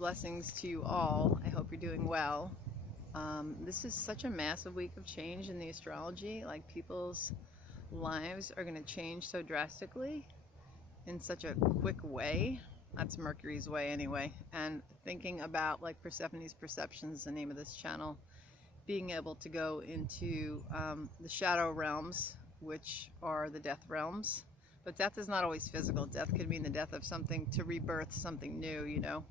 blessings to you all. I hope you're doing well. This is such a massive week of change in the astrology. Like, people's lives are going to change so drastically in such a quick way. That's Mercury's way anyway. And thinking about, like, Persephone's Perceptions, the name of this channel, being able to go into the shadow realms, which are the death realms. But death is not always physical. Death could mean the death of something to rebirth something new, you know.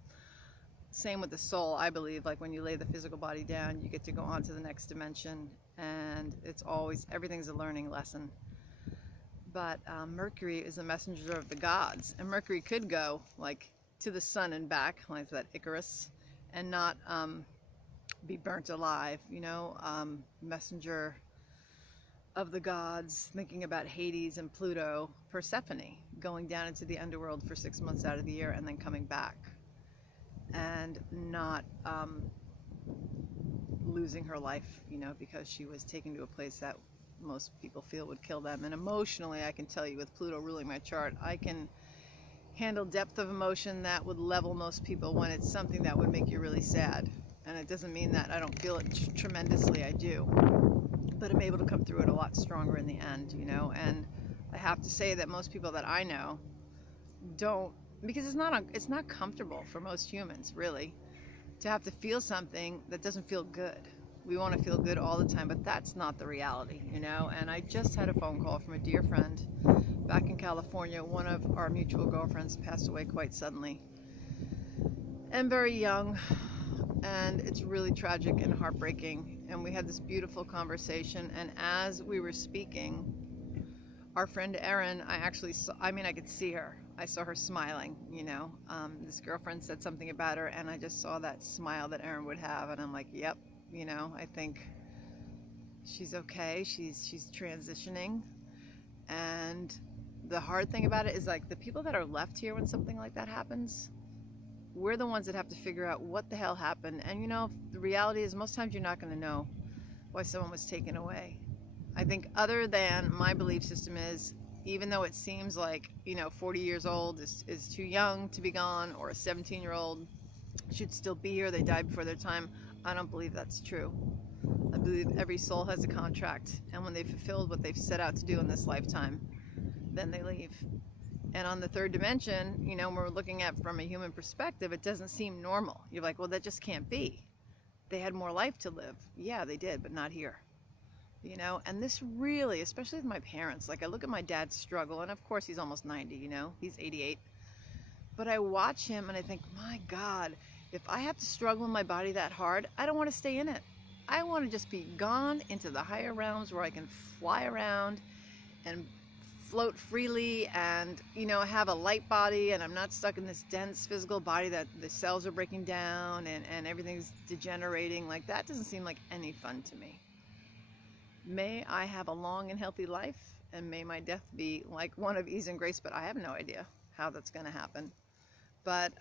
Same with the soul, I believe. Like, when you lay the physical body down, you get to go on to the next dimension, and it's always, everything's a learning lesson. But Mercury is a messenger of the gods, and Mercury could go like to the sun and back, like that Icarus, and not be burnt alive, you know. Messenger of the gods, thinking about Hades and Pluto, Persephone going down into the underworld for 6 months out of the year and then coming back, and not losing her life, you know, because she was taken to a place that most people feel would kill them. And emotionally, I can tell you, with Pluto ruling my chart, I can handle depth of emotion that would level most people when it's something that would make you really sad. And it doesn't mean that I don't feel it tremendously, I do. But I'm able to come through it a lot stronger in the end, you know. And I have to say that most people that I know don't, because it's not comfortable for most humans, really, to have to feel something that doesn't feel good. We want to feel good all the time, but that's not the reality, you know. And I just had a phone call from a dear friend back in California. One of our mutual girlfriends passed away quite suddenly and very young, and it's really tragic and heartbreaking. And we had this beautiful conversation, and as we were speaking, our friend Erin, I actually saw, I mean, I could see her. I saw her smiling, you know. This girlfriend said something about her, and I just saw that smile that Erin would have, and I'm like, yep, you know, I think she's okay. She's transitioning. And the hard thing about it is, like, the people that are left here when something like that happens, we're the ones that have to figure out what the hell happened. And, you know, the reality is most times you're not going to know why someone was taken away. I think, other than my belief system is, even though it seems like, you know, 40 years old is too young to be gone, or a 17-year-old should still be here, they died before their time, I don't believe that's true. I believe every soul has a contract, and when they've fulfilled what they've set out to do in this lifetime, then they leave. And on the third dimension, you know, when we're looking at from a human perspective, it doesn't seem normal. You're like, well, that just can't be. They had more life to live. Yeah, they did, but not here. You know, and this really, especially with my parents, like, I look at my dad's struggle, and of course he's almost 90, you know, he's 88. But I watch him and I think, my God, if I have to struggle in my body that hard, I don't want to stay in it. I want to just be gone into the higher realms where I can fly around and float freely, and, you know, have a light body, and I'm not stuck in this dense physical body that the cells are breaking down and everything's degenerating. Like, that doesn't seem like any fun to me. May I have a long and healthy life, and may my death be like one of ease and grace, but I have no idea how that's going to happen. But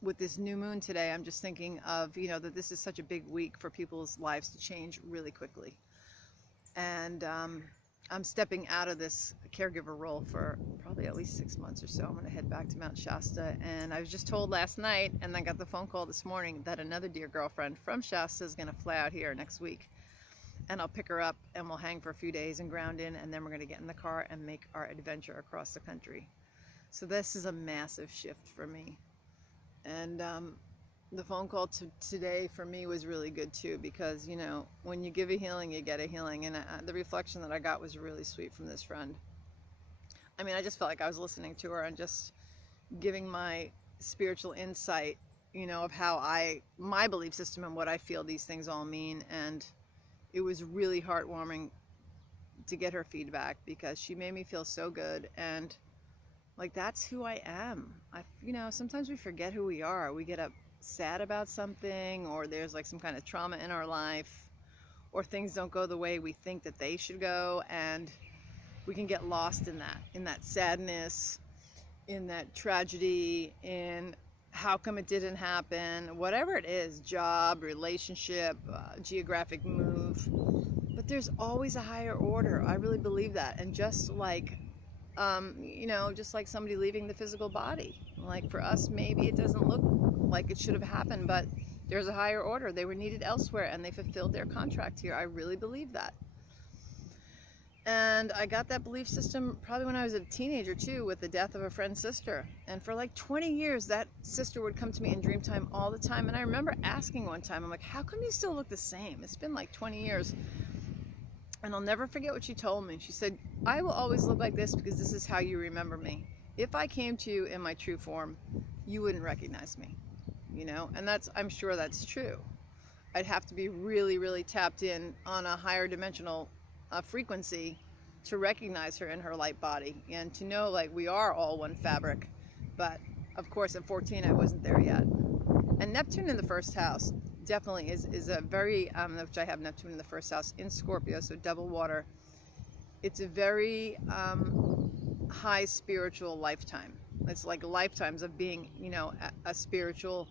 with this new moon today, I'm just thinking of, you know, that this is such a big week for people's lives to change really quickly. And I'm stepping out of this caregiver role for probably at least 6 months or so. I'm going to head back to Mount Shasta, and I was just told last night, and I got the phone call this morning, that another dear girlfriend from Shasta is going to fly out here next week. And I'll pick her up, and we'll hang for a few days and ground in, and then we're going to get in the car and make our adventure across the country. So this is a massive shift for me. And the phone call today for me was really good too, because, you know, when you give a healing, you get a healing. And the reflection that I got was really sweet from this friend. I mean, I just felt like I was listening to her and just giving my spiritual insight, you know, of how my belief system and what I feel these things all mean. And it was really heartwarming to get her feedback, because she made me feel so good. And, like, that's who I am. You know, sometimes we forget who we are. We get sad about something, or there's like some kind of trauma in our life, or things don't go the way we think that they should go, and we can get lost in that sadness, in that tragedy, in how come it didn't happen, whatever it is, job, relationship, geographic move. But there's always a higher order. I really believe that. And just like, you know, just like somebody leaving the physical body, like, for us, maybe it doesn't look like it should have happened, but there's a higher order. They were needed elsewhere and they fulfilled their contract here. I really believe that. And I got that belief system probably when I was a teenager too, with the death of a friend's sister. And for like 20 years, that sister would come to me in dream time all the time. And I remember asking one time, I'm like, how come you still look the same? It's been like 20 years. And I'll never forget what she told me. She said, I will always look like this because this is how you remember me. If I came to you in my true form, you wouldn't recognize me, you know? And I'm sure that's true. I'd have to be really, really tapped in on a higher dimensional frequency to recognize her in her light body and to know like we are all one fabric. But of course at 14 I wasn't there yet. And Neptune in the first house definitely is a very which I have Neptune in the first house in Scorpio, so double water. It's a very high spiritual lifetime. It's like lifetimes of being, you know, a spiritual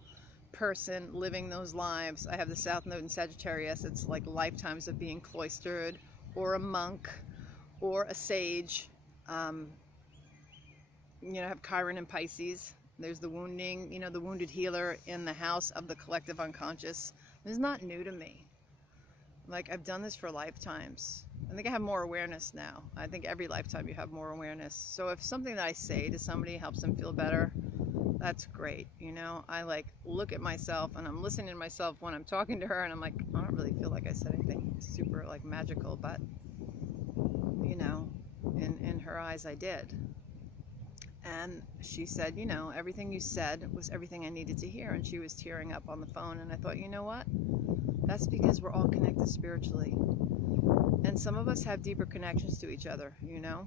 person living those lives. I have the South Node in Sagittarius. It's like lifetimes of being cloistered or a monk or a sage. You know, I have Chiron in Pisces. There's the wounding, you know, the wounded healer in the house of the collective unconscious. This is not new to me. Like, I've done this for lifetimes. I think I have more awareness now. I think every lifetime you have more awareness. So if something that I say to somebody helps them feel better, that's great. You know, I like look at myself and I'm listening to myself when I'm talking to her and I'm like, I don't really feel like I said anything super like magical, but you know, in her eyes I did. And she said, you know, everything you said was everything I needed to hear. And she was tearing up on the phone. And I thought, you know what? That's because we're all connected spiritually. And some of us have deeper connections to each other, you know?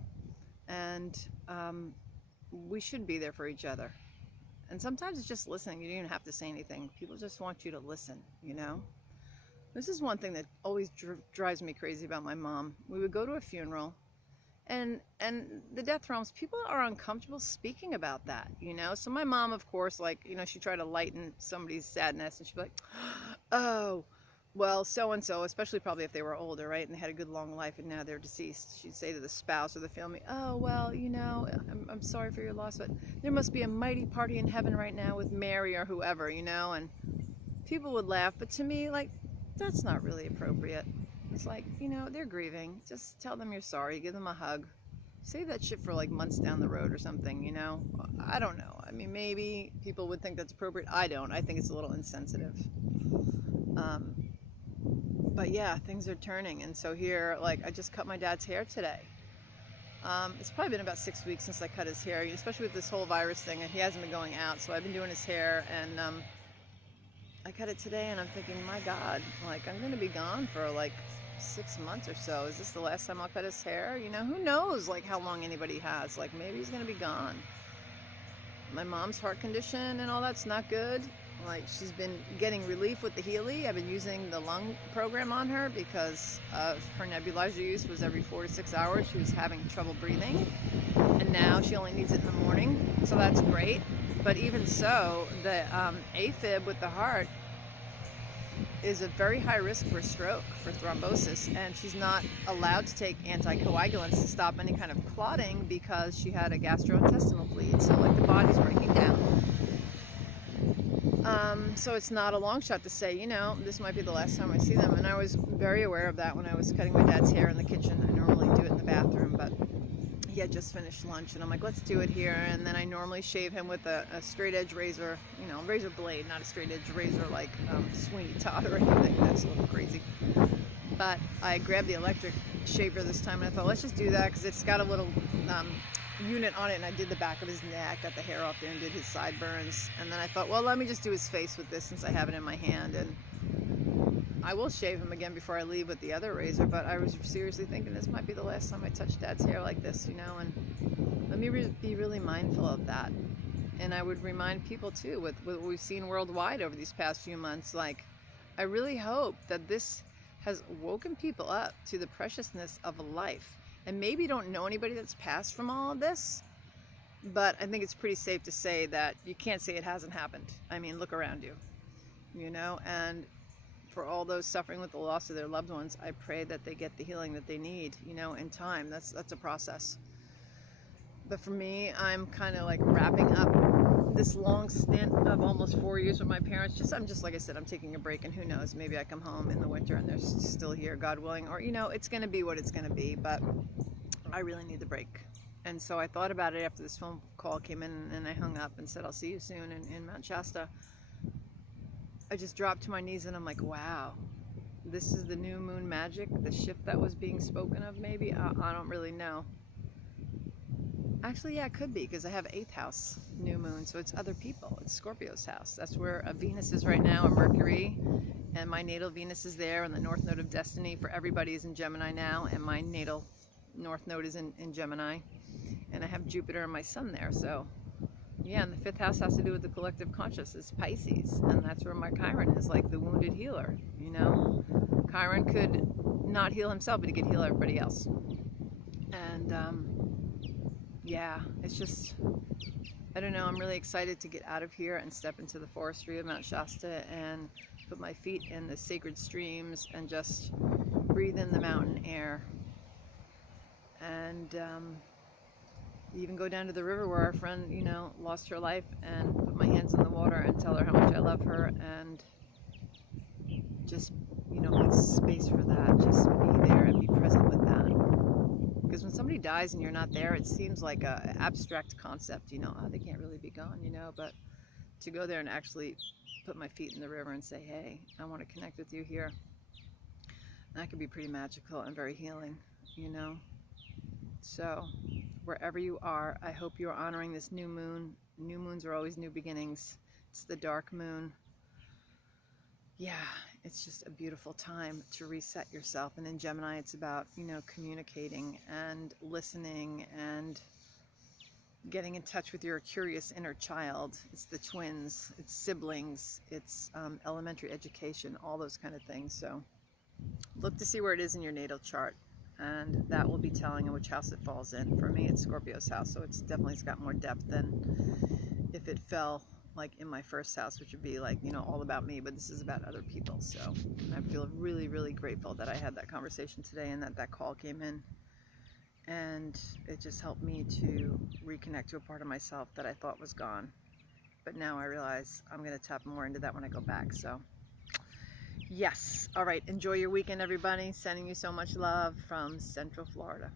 And we should be there for each other. And sometimes it's just listening. You don't even have to say anything. People just want you to listen, you know? This is one thing that always drives me crazy about my mom. We would go to a funeral. And the death realms, people are uncomfortable speaking about that, you know? So my mom, of course, like, you know, she tried to lighten somebody's sadness and she'd be like, oh, well, so-and-so, especially probably if they were older, right? And they had a good long life and now they're deceased. She'd say to the spouse or the family, oh, well, you know, I'm sorry for your loss, but there must be a mighty party in heaven right now with Mary or whoever, you know? And people would laugh, but to me, like, that's not really appropriate. It's like, you know, they're grieving. Just tell them you're sorry. Give them a hug. Save that shit for like months down the road or something, you know? I don't know. I mean, maybe people would think that's appropriate. I don't. I think it's a little insensitive. But yeah, things are turning. And so here, like, I just cut my dad's hair today. It's probably been about 6 weeks since I cut his hair, especially with this whole virus thing. And he hasn't been going out, so I've been doing his hair. And I cut it today, and I'm thinking, my God, like, I'm going to be gone for like 6 months or so. Is this the last time I'll cut his hair? You know, who knows like how long anybody has. Like, maybe he's gonna be gone. My mom's heart condition and all that's not good. Like, she's been getting relief with the Healy. I've been using the lung program on her because of her nebulizer use was every 4 to 6 hours. She was having trouble breathing, and now she only needs it in the morning, so that's great. But even so, the AFib with the heart is a very high risk for stroke, for thrombosis, and she's not allowed to take anticoagulants to stop any kind of clotting because she had a gastrointestinal bleed. So like the body's breaking down. So it's not a long shot to say, you know, this might be the last time I see them. And I was very aware of that when I was cutting my dad's hair in the kitchen. I normally do it in the bathroom, but he had just finished lunch, and I'm like, let's do it here. And then I normally shave him with a straight edge razor, you know, razor blade, not a straight edge razor like Sweeney Todd or anything. That's a little crazy. But I grabbed the electric shaver this time, and I thought, let's just do that because it's got a little unit on it. And I did the back of his neck, got the hair off there, and did his sideburns. And then I thought, well, let me just do his face with this since I have it in my hand. And I will shave him again before I leave with the other razor, but I was seriously thinking this might be the last time I touch Dad's hair like this, you know, and let me be really mindful of that. And I would remind people too, with what we've seen worldwide over these past few months, like, I really hope that this has woken people up to the preciousness of life. And maybe you don't know anybody that's passed from all of this, but I think it's pretty safe to say that you can't say it hasn't happened. I mean, look around you, you know, and for all those suffering with the loss of their loved ones, I pray that they get the healing that they need, you know, in time. That's a process. But for me, I'm kind of like wrapping up this long stint of almost 4 years with my parents. I'm just, like I said, I'm taking a break, and who knows, maybe I come home in the winter and they're still here, God willing, or, you know, it's going to be what it's going to be, but I really need the break. And so I thought about it after this phone call came in, and I hung up and said, I'll see you soon in Mount Shasta. I just dropped to my knees and I'm like, wow, this is the new moon magic, the shift that was being spoken of, maybe? I don't really know. Actually, yeah, it could be, because I have 8th house new moon, so it's other people. It's Scorpio's house. That's where Venus is right now, and Mercury, and my natal Venus is there, and the North Node of Destiny for everybody is in Gemini now, and my natal North Node is in Gemini, and I have Jupiter and my Sun there. So yeah, and the 5th house has to do with the collective consciousness, Pisces, and that's where my Chiron is, like the wounded healer, you know. Chiron could not heal himself, but he could heal everybody else. And yeah, it's just, I don't know, I'm really excited to get out of here and step into the forestry of Mount Shasta and put my feet in the sacred streams and just breathe in the mountain air. And even go down to the river where our friend, you know, lost her life, and put my hands in the water and tell her how much I love her, and just, you know, make space for that. Just be there and be present with that. Because when somebody dies and you're not there, it seems like an abstract concept, you know, oh, they can't really be gone, you know, but to go there and actually put my feet in the river and say, hey, I want to connect with you here, that could be pretty magical and very healing, you know. So wherever you are, I hope you're honoring this new moon. New moons are always new beginnings. It's the dark moon. Yeah, it's just a beautiful time to reset yourself. And in Gemini, it's about, you know, communicating and listening and getting in touch with your curious inner child. It's the twins, it's siblings, it's elementary education, all those kind of things. So look to see where it is in your natal chart, and that will be telling in which house it falls in. For me, it's Scorpio's house, so it's got more depth than if it fell like in my 1st house, which would be like, you know, all about me, but this is about other people. So I feel really, really grateful that I had that conversation today and that call came in, and it just helped me to reconnect to a part of myself that I thought was gone. But now I realize I'm going to tap more into that when I go back. So yes. All right. Enjoy your weekend, everybody. Sending you so much love from Central Florida.